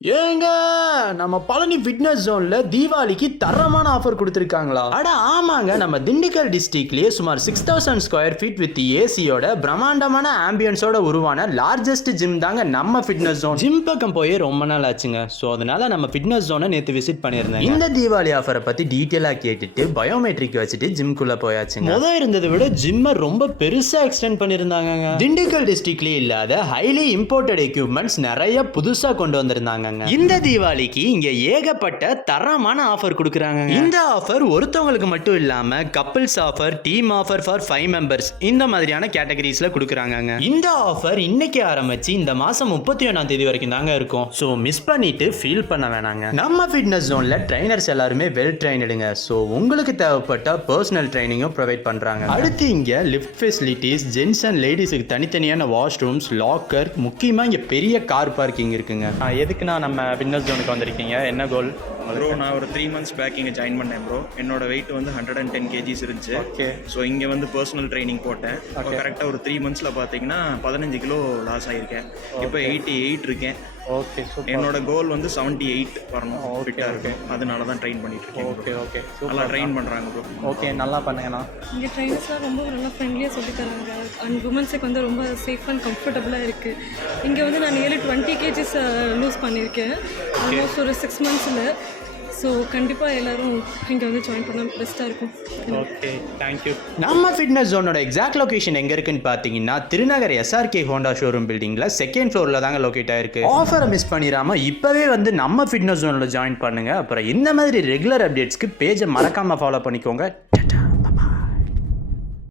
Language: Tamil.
ஏங்க நம்ம பழனி ஃபிட்னஸ் ஜோன்ல தீபாவளிக்கு தரமான ஆஃபர் கொடுத்துருக்காங்களா? அட ஆமாங்க, நம்ம திண்டுக்கல் டிஸ்ட்ரிக்ட்லயே சுமார் 6000 ஸ்கொயர் ஃபீட் வித் ஏசியோட பிரம்மாண்டமான ஆம்பியன்ஸோட உருவான லார்ஜஸ்ட் ஜிம் தாங்க நம்ம ஃபிட்னஸ் ஜோன். ஜிம் பக்கம் போய் ரொம்ப நாள் ஆச்சுங்க. ஸோ அதனால நம்ம ஃபிட்னஸ் ஜோனை நேற்று விசிட் பண்ணியிருந்தேன். இந்த தீபாவளி ஆஃபரை பத்தி டீட்டெயிலாக கேட்டுட்டு பயோமெட்ரிக் வச்சுட்டு ஜிம்குள்ள போயாச்சுங்க. முதல் இருந்ததை விட ஜிம்மை ரொம்ப பெருசா எக்ஸ்டெண்ட் பண்ணியிருந்தாங்க. திண்டுக்கல் டிஸ்ட்ரிக்ட்லயே இல்லாத ஹைலி இம்போர்ட்டட் எக்யூப்மெண்ட்ஸ் நிறைய புதுசா கொண்டு வந்திருந்தாங்க. இந்த தீபாவளிக்கு இங்க ஏகப்பட்ட தரமான ஆஃபர் கொடுக்கறாங்க. இந்த ஆஃபர் ஒருத்தவங்களுக்கு மட்டும் இல்லாம couples offer, team offer for 5 members இந்த மாதிரியான கேட்டகரிஸ்ல கொடுக்கறாங்க. இந்த ஆஃபர் இன்னைக்கு ஆரம்பிச்சு இந்த மாசம் 31ஆம் தேதி வரைக்கும் தாங்க இருக்கும். சோ மிஸ் பண்ணிட்டு ஃபீல் பண்ண வேணாங்க. நம்ம ஃபிட்னஸ் ஜோன்ல ட்ரைனர்ஸ் எல்லாருமே வெல் ட்ரைன்டுங்க. சோ உங்களுக்கு தேவைப்பட்ட பர்சனல் ட்ரைனிங்கும் ப்ரொவைட் பண்றாங்க. அடுத்து இங்க லிஃப்ட் ஃபெசிலிட்டிஸ், ஜென்ஸ் அண்ட் லேடிஸ்க்கு தனித்தனியான வாஷ் ரூம்ஸ், லாக்கர், முக்கியமா இங்க பெரிய கார் பார்க்கிங் இருக்குங்க. எதுக்குன்னா நம்ம ஃபிட்னஸ் ஜோனுக்கு வந்திருக்கீங்க, என்ன கோல்? ப்ரோ நான் ஒரு 3 months பேக் இங்கே ஜாயின் பண்ணேன் ப்ரோ. என்னோட வெயிட் வந்து 110 kgs இருந்துச்சு. ஓகே. ஸோ இங்கே வந்து பர்சனல் ட்ரைனிங் போட்டேன். இப்போ கரெக்டாக ஒரு 3 monthsல பார்த்தீங்கன்னா 15 கிலோ லாஸ் ஆகியிருக்கேன். இப்போ 88 இருக்கேன். Okay, super. என்னோட கோல் வந்து 78 வரணும், ஃபிட்டாக இருக்கும். அதனால தான் ட்ரெயின் பண்ணிட்டு இருக்கேன். ஓகே ஓகே, நல்லா ட்ரெயின் பண்ணுறாங்க ப்ரோ. ஓகே, நல்லா பண்ணுங்கண்ணா. இங்கே ட்ரைனர்ஸ்லாம் ரொம்ப நல்லா ஃப்ரெண்ட்லியாக சொல்லி தராங்க. அண்ட் உமன்ஸுக்கு வந்து ரொம்ப சேஃப் அண்ட் கம்ஃபர்டபுளாக இருக்குது. இங்கே வந்து நான் நியர்லி 20 kgs லூஸ் பண்ணியிருக்கேன் ஆல்மோஸ்ட் ஒரு 6 monthsல. ஸோ கண்டிப்பாக எல்லோரும் இங்கே வந்து ஜாயின் பண்ண பெஸ்ட்டாக இருக்கும். Okay, thank you. நம்ம ஃபிட்னஸ் ஜோனோட எக்ஸாக்ட் லொகேஷன் எங்கே இருக்குன்னு பார்த்தீங்கன்னா திருநகர் SRK ஹோண்டா ஷோரூம் பில்டிங்கில் 2nd ஃப்ளோரில் தாங்க லொக்கேட் ஆயிருக்கு. ஆஃபரை மிஸ் பண்ணிடாம இப்போவே வந்து நம்ம ஃபிட்னஸ் ஜோனில் ஜாயின் பண்ணுங்க. அப்புறம் இந்த மாதிரி ரெகுலர் அப்டேட்ஸ்க்கு பேஜை மறக்காமல் ஃபாலோ பண்ணிக்கோங்க.